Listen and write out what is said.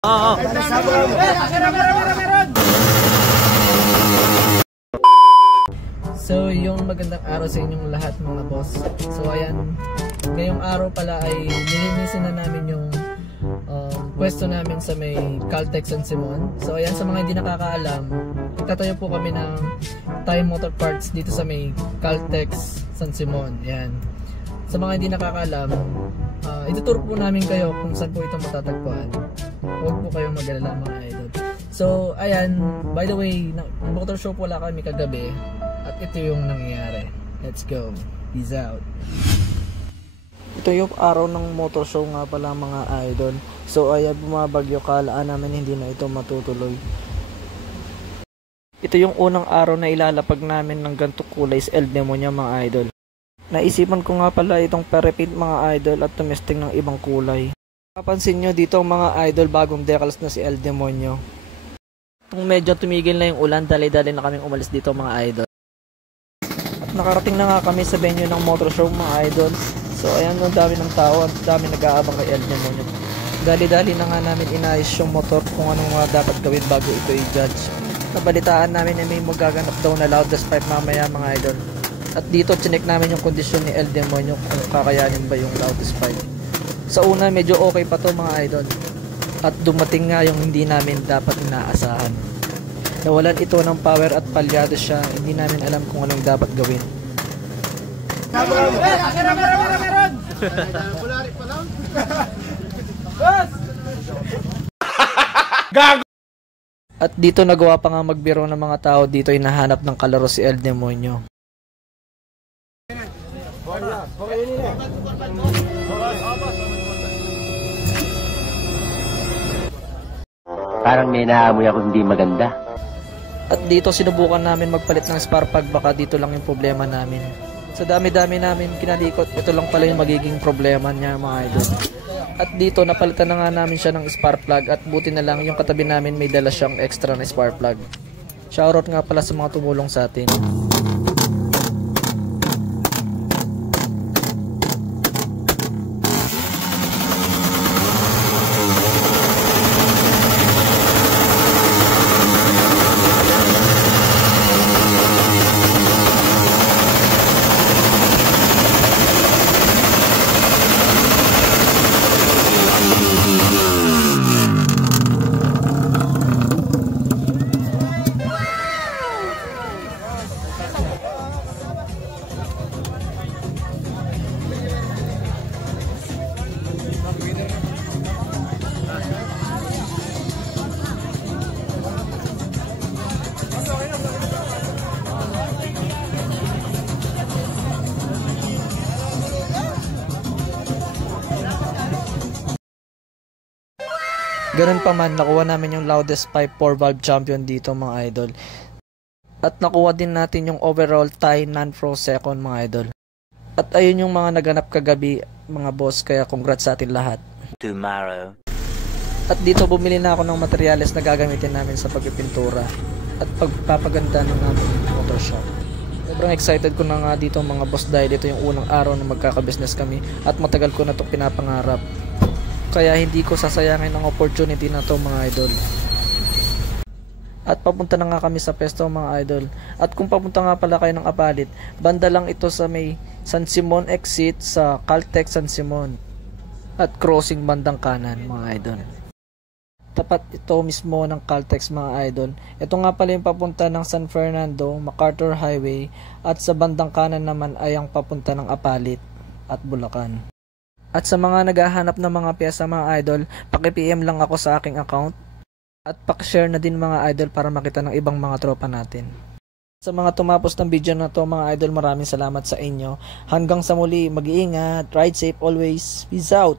Oo. So, yung magandang araw sa inyong lahat mga boss. So, ayan, ngayong araw pala ay nilinisin na namin yung pwesto namin sa may Caltex San Simon. So, ayan, sa mga hindi nakakaalam, itatayo po kami ng Thai Motor Parts dito sa may Caltex San Simon. Ayan. Sa mga hindi nakakaalam, ituturo po namin kayo kung saan po ito matatagpuan. Huwag po kayong mag-alala mga idol. So, ayan, by the way, motor show po wala kami kagabi. At ito yung nangyayari. Let's go. Peace out. Ito yung araw ng motor show nga pala mga idol. So ayan, bumabagyo, kalaan namin hindi na ito matutuloy. Ito yung unang araw na ilalapag namin ng ganito kulay sa El Demonyo mga idol. Naisipan ko nga pala itong pa-repaint mga idol at tumesting ng ibang kulay. Papansin nyo dito mga idol, bagong decals na si El Demonyo. Kung medyo tumigil na yung ulan, dali-dali na kaming umalis dito mga idol. Nakarating na nga kami sa venue ng motor show mga idol. So ayan, ang dami ng tao, ang dami nag-aabang kay El Demonyo. Dali-dali na nga namin inayos yung motor kung ano nga dapat gawin bago ito i-judge. Nabalitaan namin na may magaganap daw na loudest pipe mamaya mga idol. At dito chinek namin yung kondisyon ni El Demonyo kung kakayanin ba yung loudest pipe. Sa una medyo okay pa to mga idol. At dumating nga yung hindi namin dapat inaasahan. Nawalan ito ng power at palyado siya. Hindi namin alam kung anong dapat gawin. At dito nagawa pa nga magbiro ng mga tao dito ay nahanap ng kalaro si El Demonyo. Parang may naamoy ako hindi maganda. At dito sinubukan namin magpalit ng spark plug, baka dito lang yung problema namin. Sa dami-dami namin kinalikot, ito lang pala yung magiging problema niya mga idol. At dito napalitan na nga namin siya ng spark plug at buti na lang yung katabi namin may dala siyang extra na spark plug. Shoutout nga pala sa mga tumulong sa atin. Ganun pa man, nakuha namin yung loudest pipe 4-valve champion dito mga idol. At nakuha din natin yung overall Thai non-pro second mga idol. At ayun yung mga naganap kagabi mga boss, kaya congrats sa atin lahat. Tomorrow. At dito bumili na ako ng materyales na gagamitin namin sa pagpipintura at pagpapaganda ng aming motor shop. Sobrang excited ko na nga dito mga boss dahil ito yung unang araw na magkaka-business kami at matagal ko na ito pinapangarap. Kaya hindi ko sasayangin ang opportunity na to mga idol. At papunta na nga kami sa pesto mga idol. At kung papunta nga pala kayo ng Apalit, banda lang ito sa may San Simon exit sa Caltex San Simon. At crossing bandang kanan mga idol. Tapat ito mismo ng Caltex mga idol. Ito nga pala yung papunta ng San Fernando, MacArthur Highway. At sa bandang kanan naman ay ang papunta ng Apalit at Bulacan. At sa mga naghahanap ng mga pyesa mga idol, paki-PM lang ako sa aking account. At paki-share na din mga idol para makita ng ibang mga tropa natin. Sa mga tumapos ng video na to mga idol, maraming salamat sa inyo. Hanggang sa muli, mag-iingat, ride safe always, peace out!